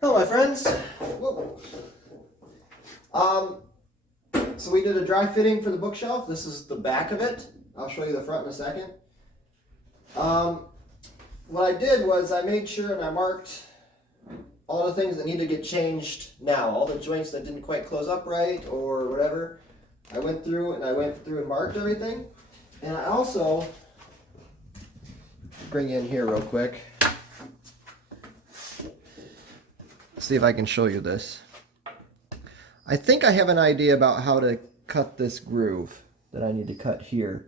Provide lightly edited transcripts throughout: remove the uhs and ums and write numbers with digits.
Hello, my friends. Whoop. So we did a dry fitting for the bookshelf. This is the back of it. I'll show you the front in a second. What I did was I made sure and I marked all the things that need to get changed now. All the joints that didn't quite close up right or whatever. I went through and marked everything. And I also bring you in here real quick. See if I can show you this. I think I have an idea about how to cut this groove that I need to cut here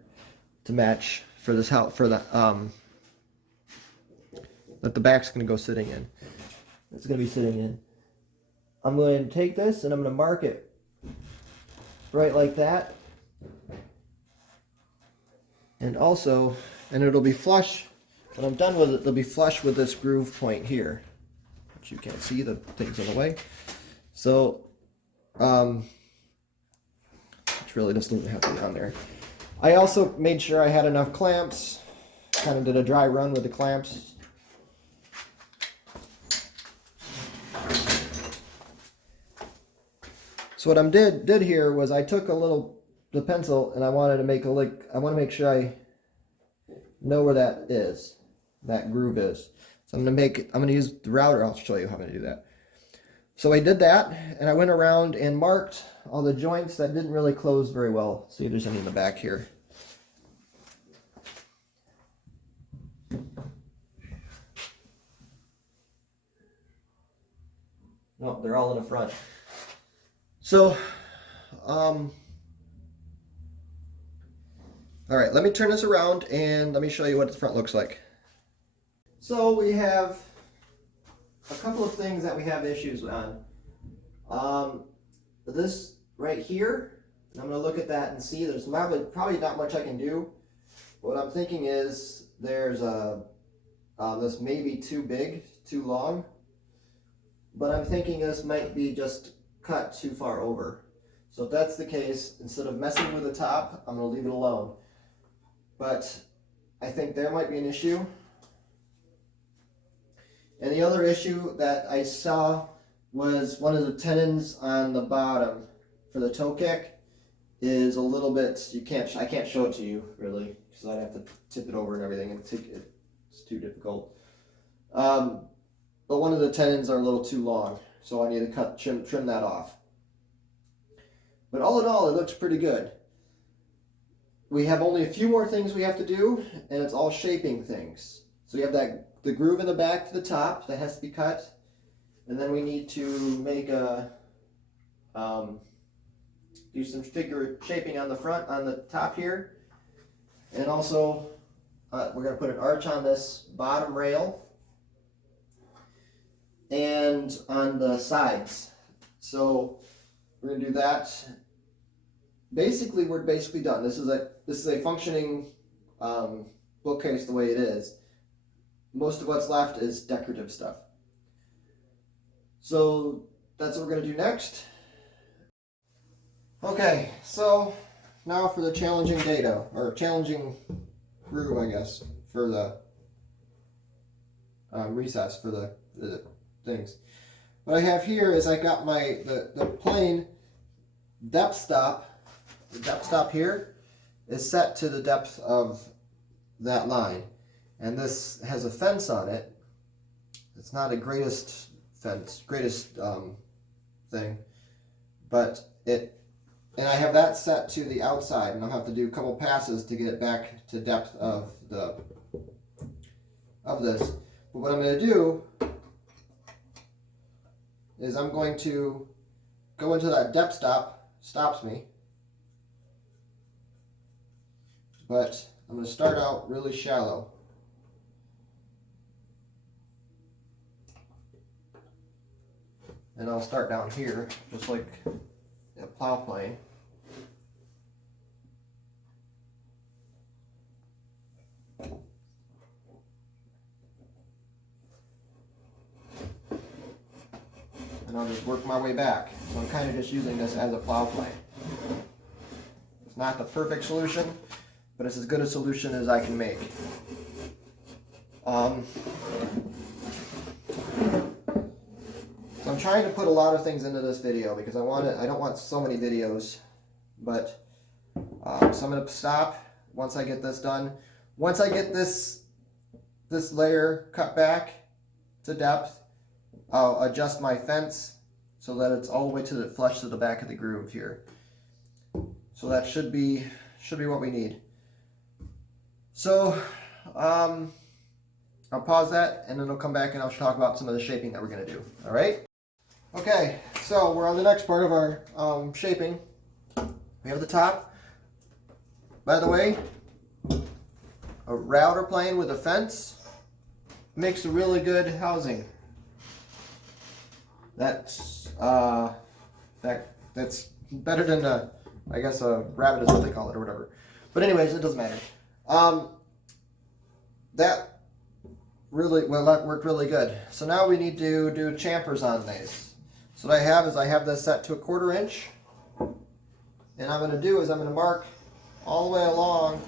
to match for this house for the that the back's going to go sitting in. It's going to be sitting in. I'm going to take this and I'm going to mark it right like that. And also, and it'll be flush when I'm done with it, it'll be flush with this groove point here. Which you can't see, the thing's in the way. So which really doesn't have to be on there. I also made sure I had enough clamps. Kind of did a dry run with the clamps. So what I did here was I took the pencil and I wanted to make I want to make sure I know where that is, that groove is. So I'm gonna use the router. I'll show you how I'm gonna do that. So I did that, and I went around and marked all the joints that didn't really close very well. See if there's any in the back here. No, they're all in the front. So, all right, let me turn this around and let me show you what the front looks like. So we have a couple of things that we have issues on. This right here, and I'm going to look at that and see. There's probably not much I can do. What I'm thinking is there's this may be too big, too long, but I'm thinking this might be just cut too far over. So if that's the case, instead of messing with the top, I'm going to leave it alone. But I think there might be an issue. And the other issue that I saw was one of the tenons on the bottom for the toe kick is a little bit, I can't show it to you really, because I'd have to tip it over and everything, and it's too difficult. But one of the tenons are a little too long, so I need to trim that off. But all in all, it looks pretty good. We have only a few more things we have to do, and it's all shaping things. So we have the groove in the back to the top that has to be cut, and then we need to make do some figure shaping on the front, on the top here, and also we're going to put an arch on this bottom rail and on the sides. So we're going to do that. Basically, we're basically done. This is a functioning bookcase the way it is. Most of what's left is decorative stuff. So that's what we're going to do next. Okay, so now for the challenging data, or challenging groove, I guess, for the recess, for the things. What I have here is I got the plane depth stop. The depth stop here is set to the depth of that line. And this has a fence on it. It's not a greatest thing, but and I have that set to the outside, and I'll have to do a couple passes to get it back to depth of this. But what I'm going to do is I'm going to go into that depth stops me, but I'm going to start out really shallow. And I'll start down here, just like a plow plane. And I'll just work my way back. So I'm kind of just using this as a plow plane. It's not the perfect solution, but it's as good a solution as I can make. I'm trying to put a lot of things into this video because I don't want so many videos, but so I'm going to stop once I get this done. Once I get this layer cut back to depth, I'll adjust my fence so that it's all the way to the flush to the back of the groove here. So that should be what we need. So I'll pause that and then I'll come back and I'll talk about some of the shaping that we're going to do. All right? Okay, so we're on the next part of our shaping. We have the top. By the way, a router plane with a fence makes a really good housing. That's better than I guess a rabbit is what they call it or whatever. But anyways, it doesn't matter. That worked really good. So now we need to do chamfers on these. So what I have this set to 1/4 inch. And I'm going to do is I'm going to mark all the way along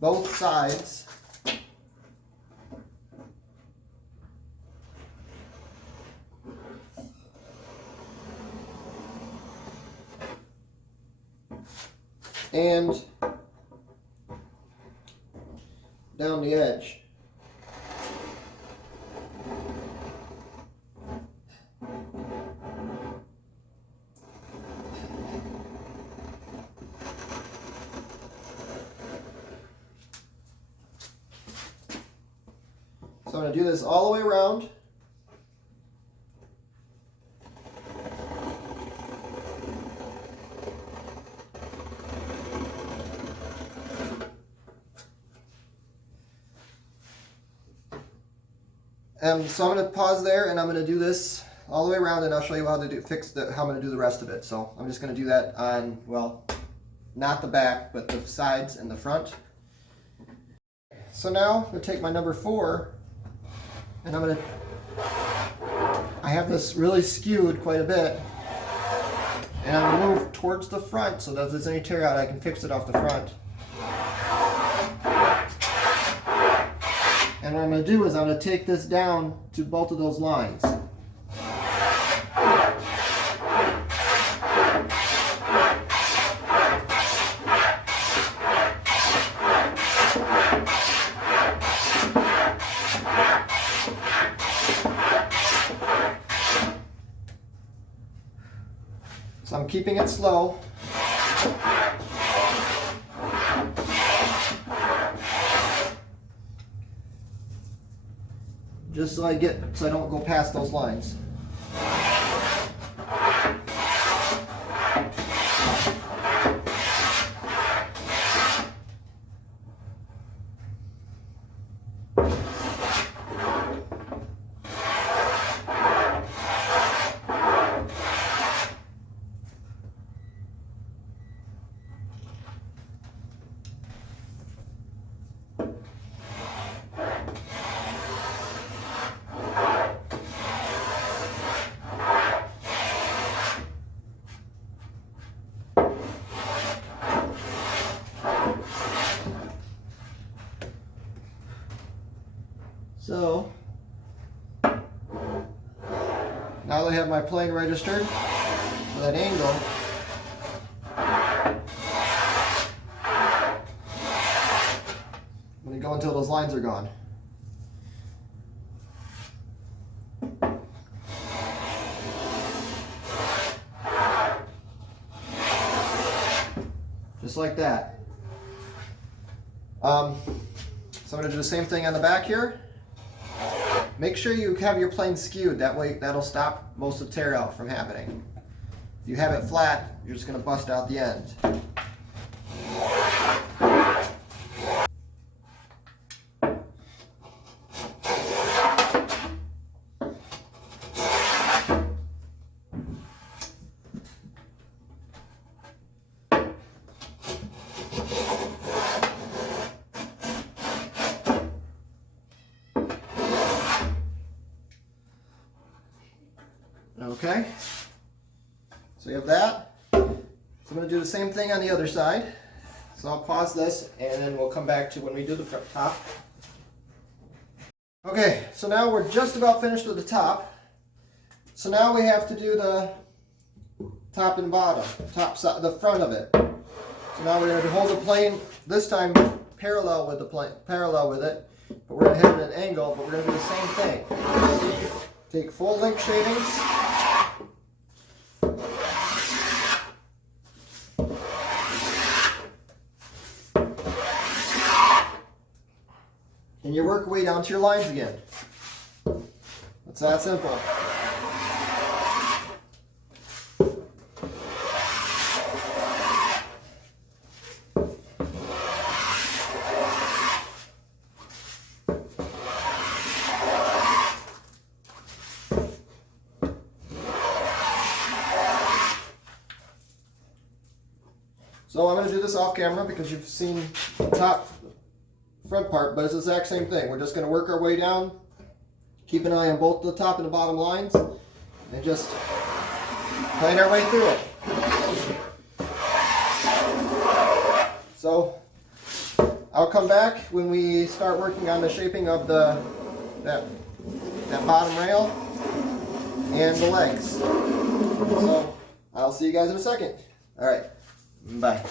both sides. And down the edge. So I'm going to do this all the way around. So I'm going to pause there and I'm going to do this all the way around and I'll show you how to how I'm going to do the rest of it. So I'm just going to do that on, well, not the back, but the sides and the front. So now I'm going to take my number 4 and I have this really skewed quite a bit and I'm going to move towards the front so that if there's any tear out I can fix it off the front. And what I'm going to do is I'm going to take this down to both of those lines. So I'm keeping it slow. Just so I don't go past those lines. So now that I have my plane registered for that angle, I'm going to go until those lines are gone. Just like that. So I'm going to do the same thing on the back here. Make sure you have your plane skewed, that way that'll stop most of the tear out from happening. If you have it flat, you're just going to bust out the end. Okay, so you have that. So I'm going to do the same thing on the other side. So I'll pause this and then we'll come back to when we do the top. Okay, so now we're just about finished with the top. So now we have to do the top and bottom, top side, the front of it. So now we're going to hold the plane this time parallel with the plane, parallel with it, but we're going to hit it at an angle. But we're going to do the same thing. Take full length shavings. And you work your way down to your lines again. It's that simple. So I'm going to do this off camera because you've seen the top front part, but it's the exact same thing. We're just going to work our way down, keep an eye on both the top and the bottom lines, and just plane our way through it. So I'll come back when we start working on the shaping of that bottom rail and the legs. So I'll see you guys in a second. All right, bye.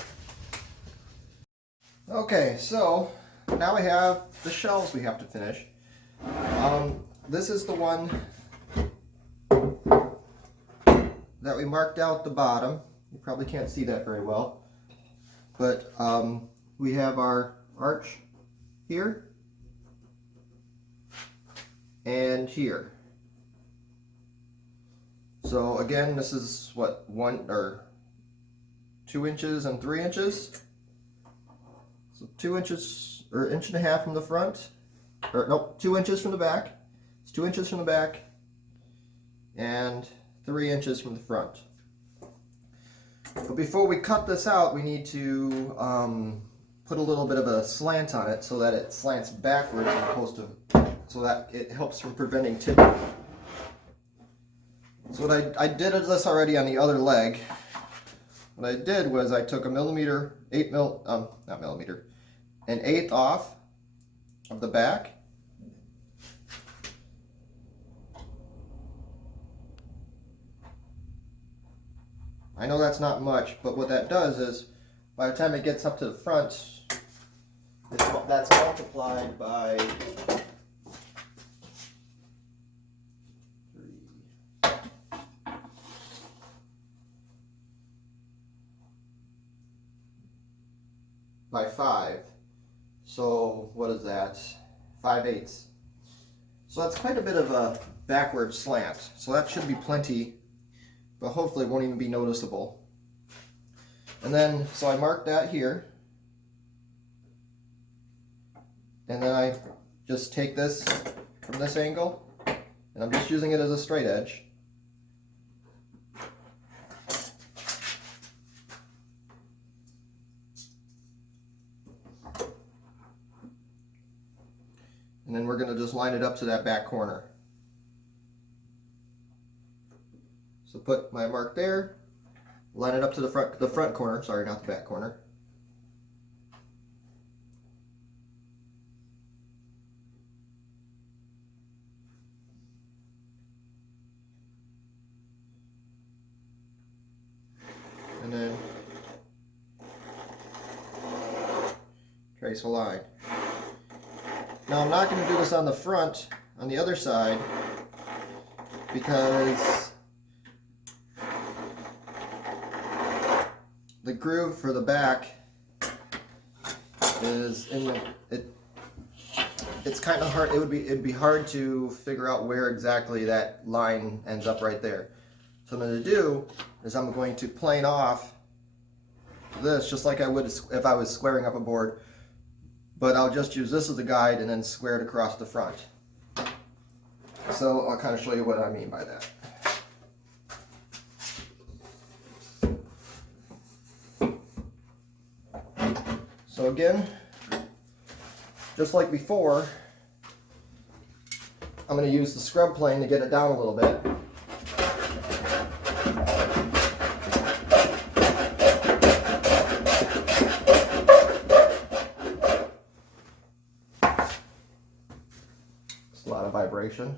Okay, so now we have the shelves we have to finish. This is the one that we marked out the bottom. You probably can't see that very well, but we have our arch here and here. So again, this is what, 2 inches and 3 inches. So 2 inches or 1.5 inches from the front, or nope, 2 inches from the back. It's 2 inches from the back and 3 inches from the front. But before we cut this out, we need to put a little bit of a slant on it so that it slants backwards as opposed to, so that it helps from preventing tipping. So what I did this already on the other leg. What I did was I took an 1/8 off of the back. I know that's not much, but what that does is by the time it gets up to the front, that's multiplied by 5. So what is that? 5/8. So that's quite a bit of a backward slant. So that should be plenty, but hopefully it won't even be noticeable. And then, so I marked that here. And then I just take this from this angle, and I'm just using it as a straight edge. And then we're going to just line it up to that back corner. So put my mark there, line it up to the front corner, sorry, not the back corner. And then trace a line. Now I'm not going to do this on the front, on the other side, because the groove for the back is in the, it's kind of hard, it'd be hard to figure out where exactly that line ends up right there. So what I'm going to do is I'm going to plane off this just like I would if I was squaring up a board. But I'll just use this as a guide and then square it across the front. So I'll kind of show you what I mean by that. So again, just like before, I'm going to use the scrub plane to get it down a little bit. lot of vibration.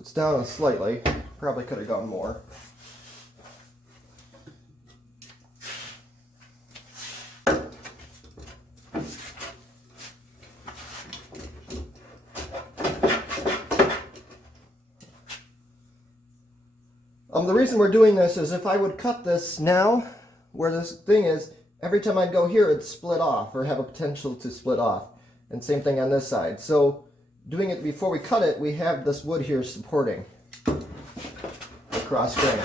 It's down slightly. Probably could have gone more. The reason we're doing this is if I would cut this now, where this thing is, every time I'd go here it'd split off or have a potential to split off. And same thing on this side. So doing it before we cut it, we have this wood here supporting the cross grain.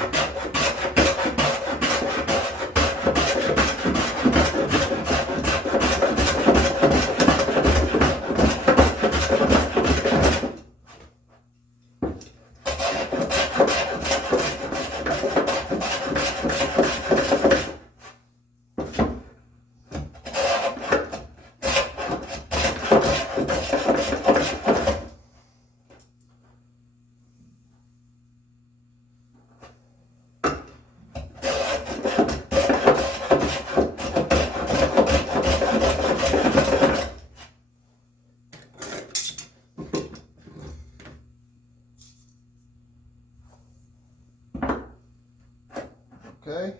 Okay.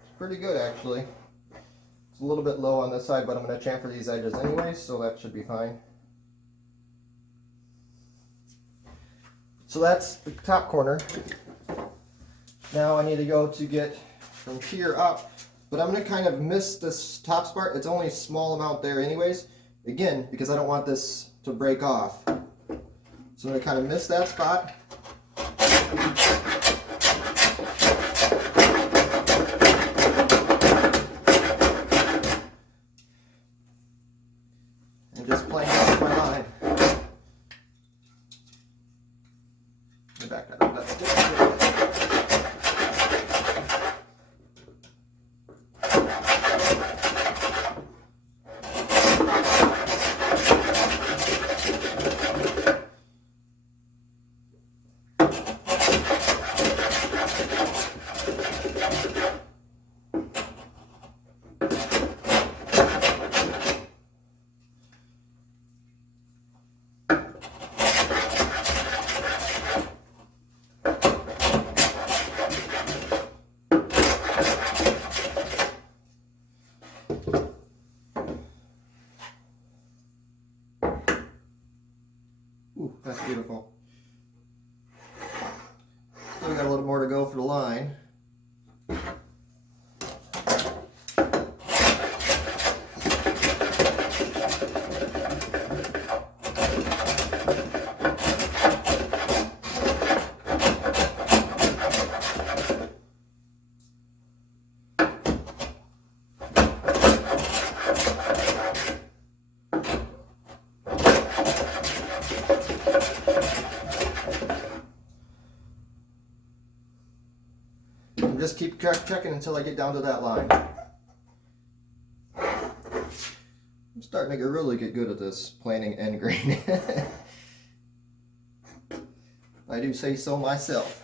It's pretty good actually. It's a little bit low on this side, but I'm going to chamfer these edges anyway, so that should be fine. So that's the top corner. Now I need to go to get from here up, but I'm going to kind of miss this top part. It's only a small amount there anyways, again, because I don't want this to break off. So I'm going to kind of miss that spot. And just playing off my line. Back that up. That's good. Ooh, that's beautiful. Still got a little more to go for the line. Just keep checking until I get down to that line. I'm starting to get really good at this planing end grain. I do say so myself.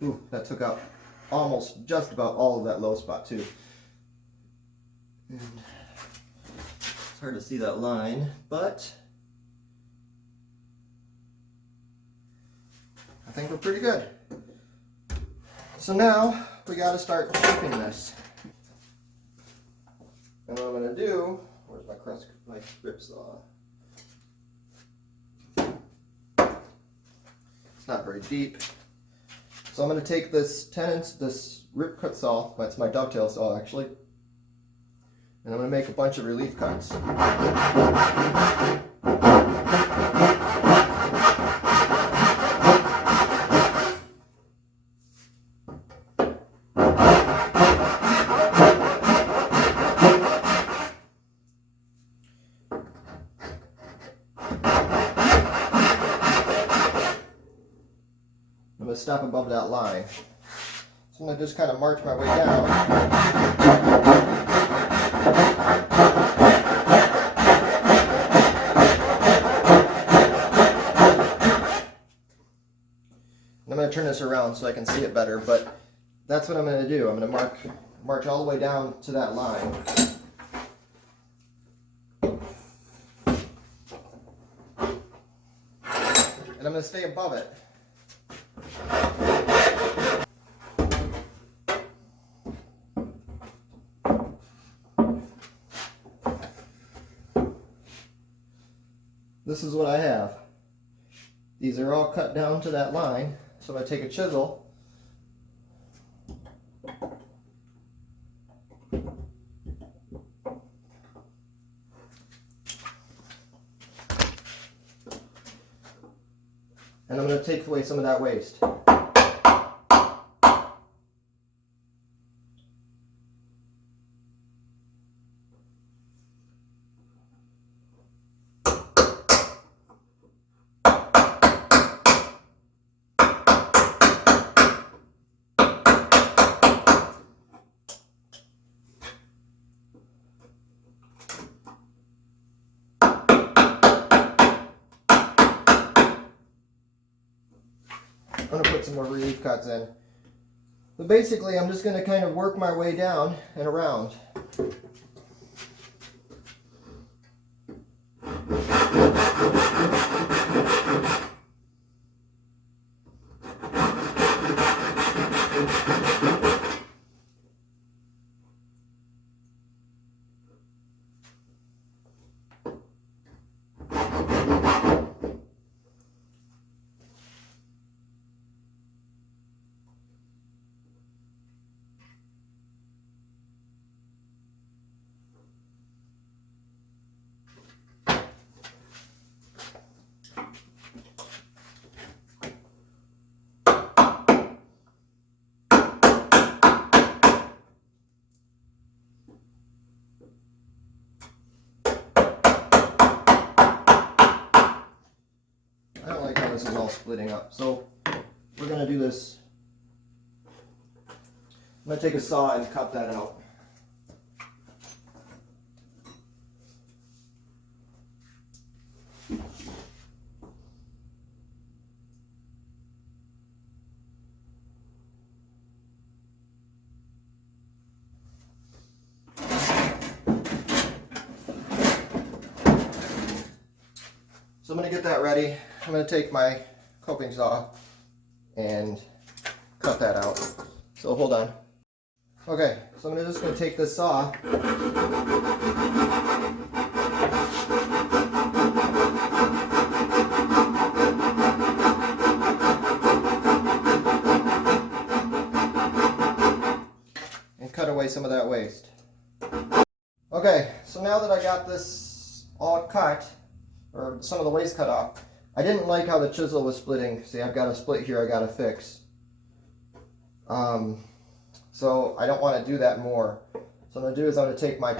Ooh, that took out almost just about all of that low spot too. And it's hard to see that line, but I think we're pretty good. So now we got to start shaping this. And what I'm going to do, where's my grip saw? It's not very deep. So I'm going to take this 10-inch, this rip cut saw, that's my dovetail saw actually, and I'm going to make a bunch of relief cuts. I'm going to stop above that line. So I'm going to just kind of march my way down. And I'm going to turn this around so I can see it better, but that's what I'm going to do. I'm going to march all the way down to that line. And I'm going to stay above it. This is what I have. These are all cut down to that line. So I'm going to take a chisel and I'm going to take away some of that waste. I'm going to put some more relief cuts in. But basically, I'm just going to kind of work my way down and around. I don't like how this is all splitting up, so we're going to do this. I'm going to take a saw and cut that out. So I'm going to get that ready. I'm going to take my coping saw and cut that out. So hold on. Okay, so I'm just going to take this saw and cut away some of that waste. Okay, so now that I got this all cut, or some of the waste cut off, I didn't like how the chisel was splitting. See, I've got a split here I got to fix. So I don't want to do that more. So what I'm going to do is I'm going to take my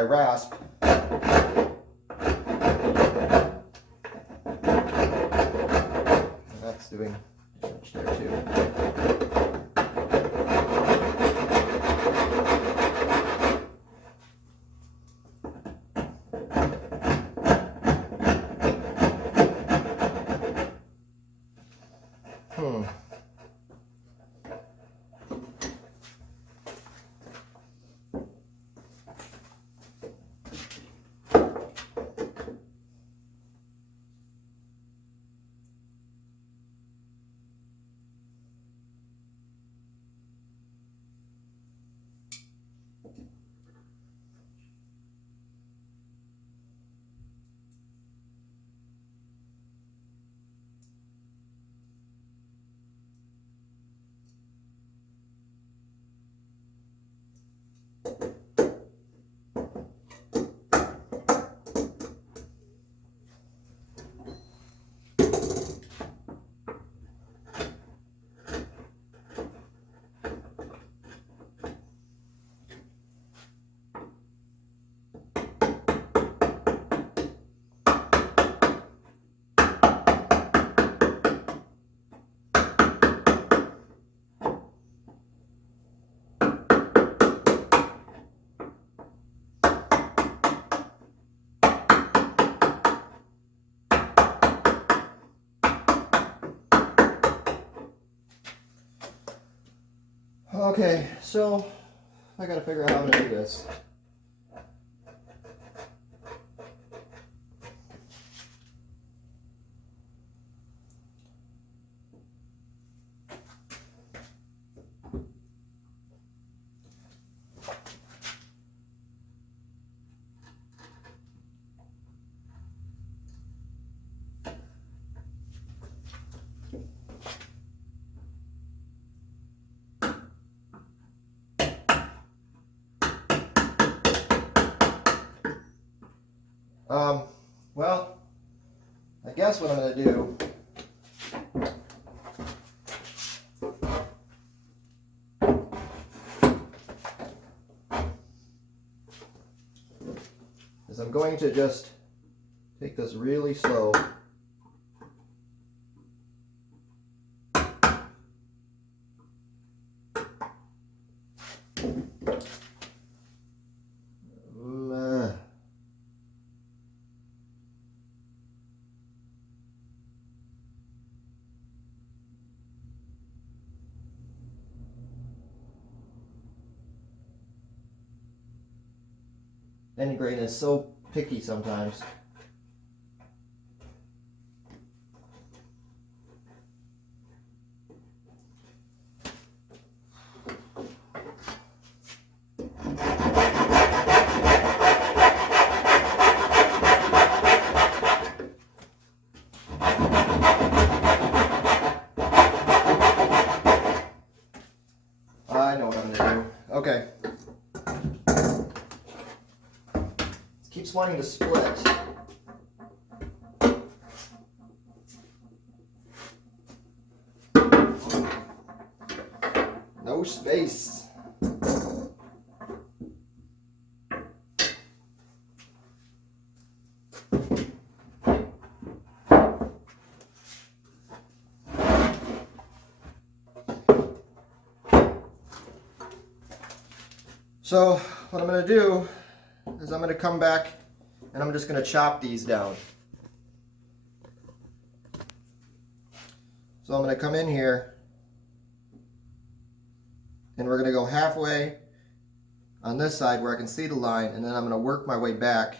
rasp and that's doing much there too. Okay, so I gotta figure out how to do this. Well, I guess what I'm going to do is I'm going to just take this really slow. Any grain is so picky sometimes. I know what I'm going to do. Okay. It keeps wanting to split. No space. So what I'm going to do is I'm going to come back and I'm just going to chop these down. So I'm going to come in here and we're going to go halfway on this side where I can see the line, and then I'm going to work my way back.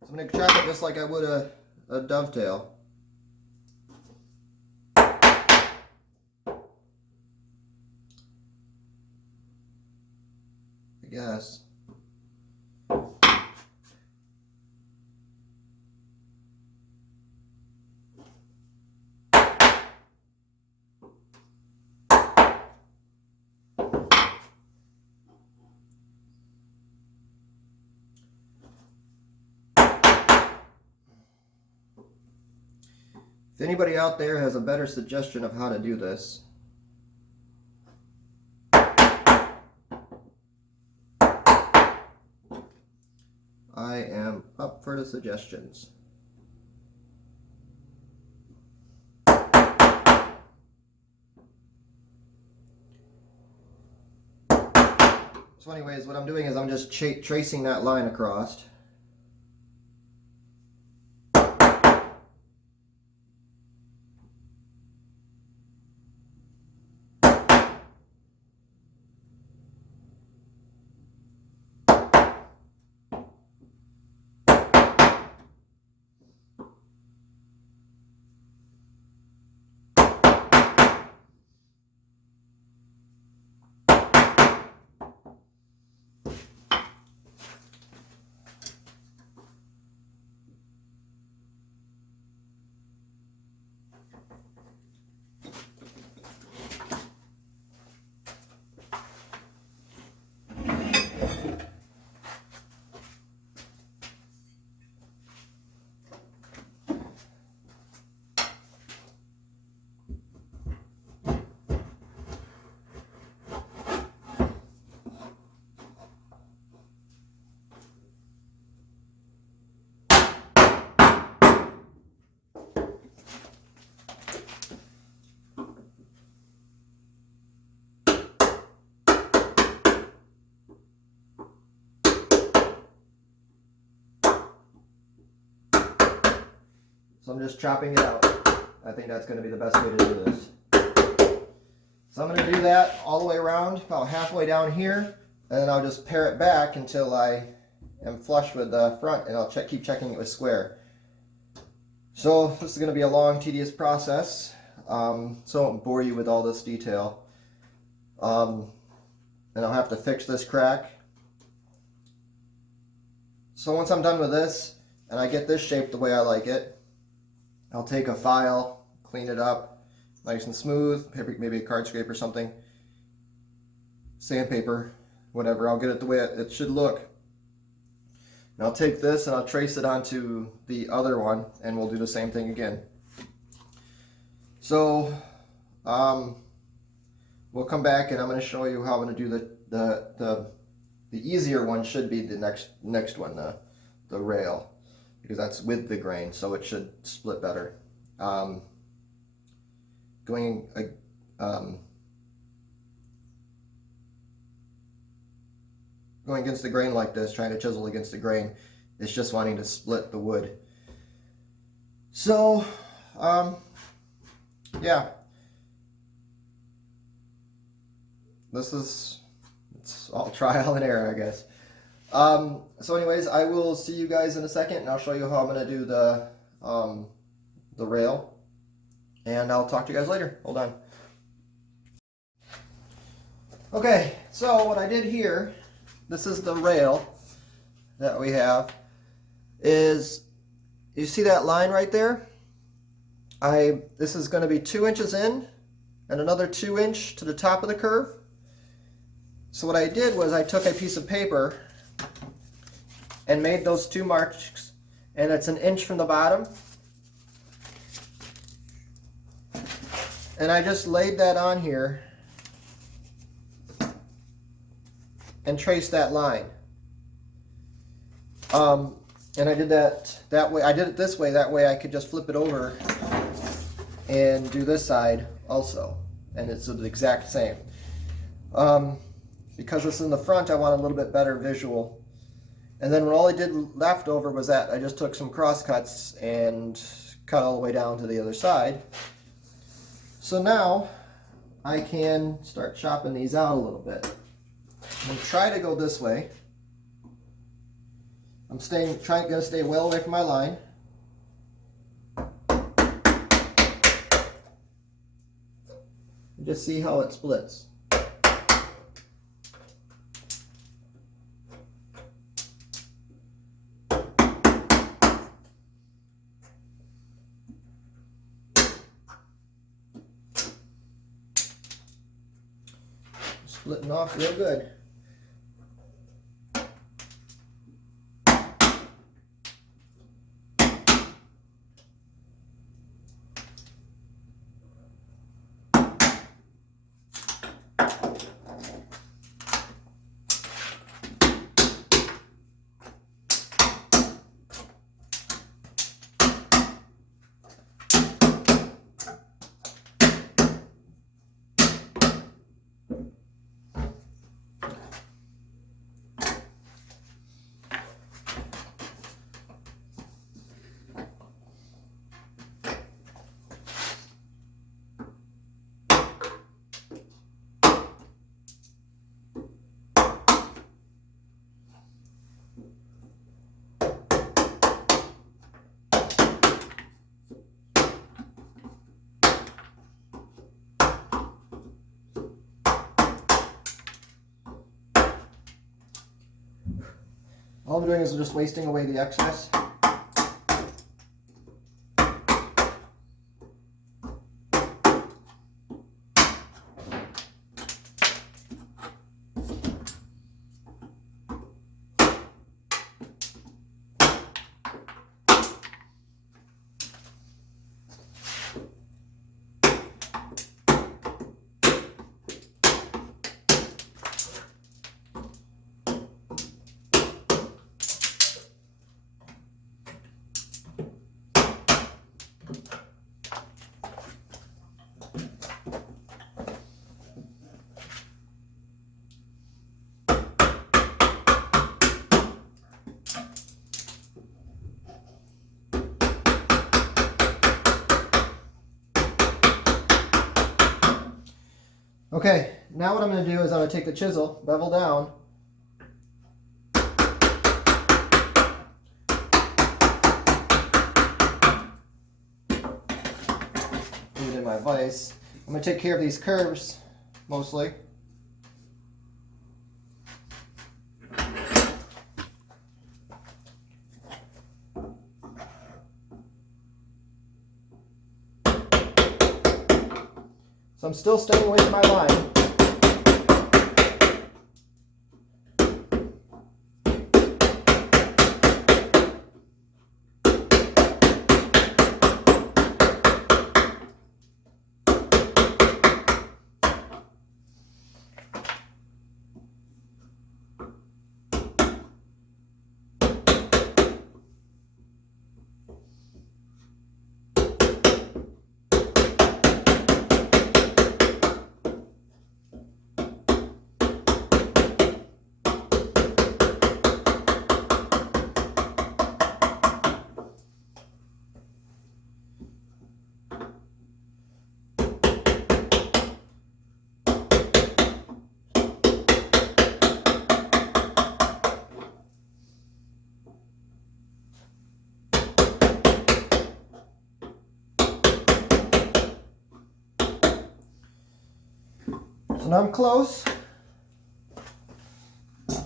So I'm going to chop it just like I would a dovetail. I guess. If anybody out there has a better suggestion of how to do this, I am up for the suggestions. So anyways, what I'm doing is I'm just tracing that line across. So I'm just chopping it out. I think that's going to be the best way to do this. So I'm going to do that all the way around, about halfway down here, and then I'll just pare it back until I am flush with the front, and I'll keep checking it with square. So this is going to be a long, tedious process, so I won't bore you with all this detail. And I'll have to fix this crack. So once I'm done with this, and I get this shape the way I like it, I'll take a file, clean it up, nice and smooth, maybe a card scrape or something, sandpaper, whatever. I'll get it the way it should look. And I'll take this and I'll trace it onto the other one, and we'll do the same thing again. So we'll come back and I'm going to show you how I'm going to do the easier one. Should be the next one, the rail, because that's with the grain, so it should split better. Going against the grain like this, trying to chisel against the grain, it's just wanting to split the wood. So, yeah, it's all trial and error, I guess. So anyways, I will see you guys in a second, and I'll show you how I'm going to do the rail. And I'll talk to you guys later. Hold on. Okay, so what I did here, this is the rail that we have, is, you see that line right there? This is going to be 2 inches in and another 2 inch to the top of the curve. So what I did was I took a piece of paper and made those 2 marks, and it's 1 inch from the bottom. And I just laid that on here and traced that line. And I did that way. I did it this way. That way I could just flip it over and do this side also. And it's the exact same. Because it's in the front, I want a little bit better visual. And then all I did left over was that I just took some cross cuts and cut all the way down to the other side. So now I can start chopping these out a little bit. I'm going to try to go this way. I'm going to stay well away from my line. And just see how it splits. Splitting off real good. All I'm doing is just wasting away the excess. Okay, now what I'm going to do is I'm going to take the chisel, bevel down, put it in my vise. I'm going to take care of these curves, mostly. So I'm still staying away from my line. So now I'm close.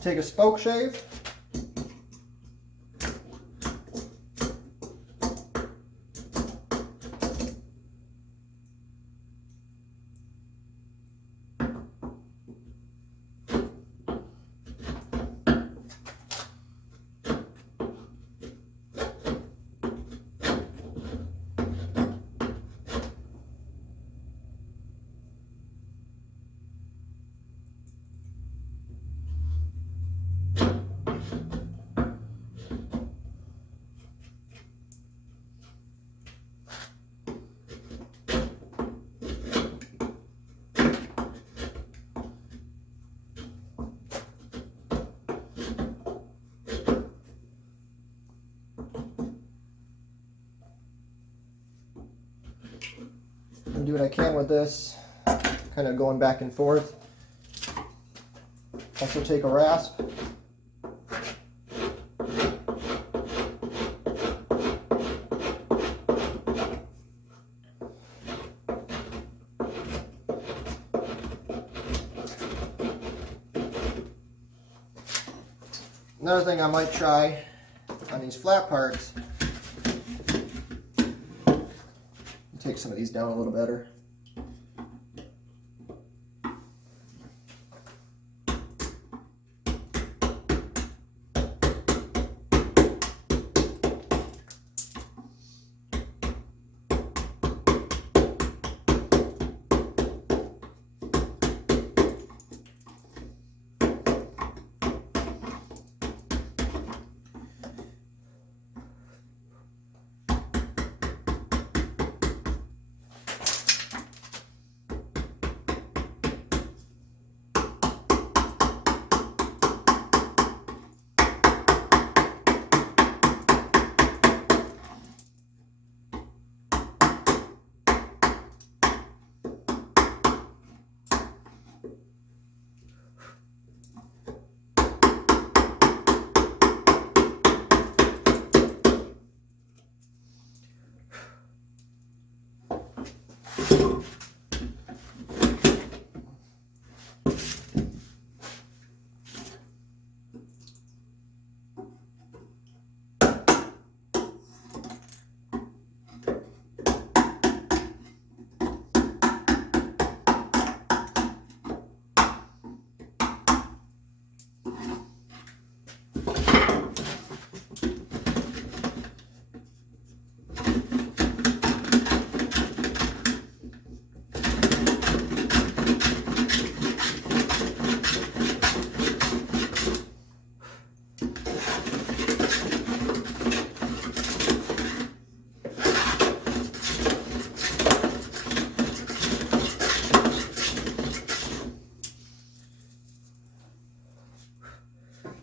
Take a spoke shave. And do what I can with this, kind of going back and forth. Also take a rasp. Another thing I might try on these flat parts, take some of these down a little better.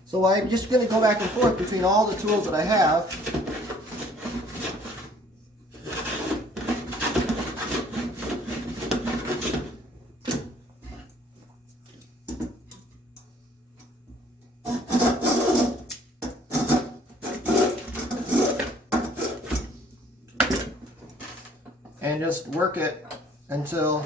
So I'm just going to go back and forth between all the tools that I have. and just work it until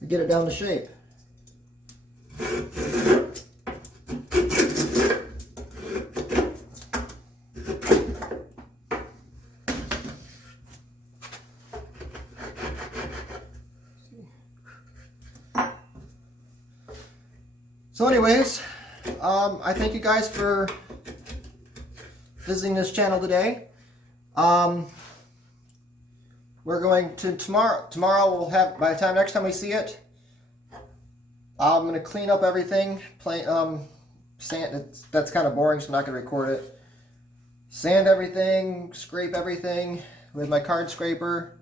you get it down to shape. So anyways, I thank you guys for visiting this channel today. We're going to tomorrow we'll have, by the time next time we see it, I'm going to clean up everything, sand, that's kind of boring, so I'm not going to record it. Sand everything, scrape everything with my card scraper,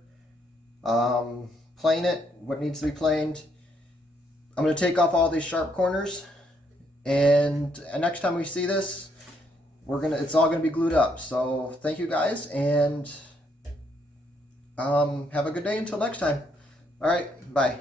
plane it, what needs to be planed. I'm going to take off all these sharp corners, and next time we see this, it's all going to be glued up. So thank you guys, and have a good day until next time. All right, bye.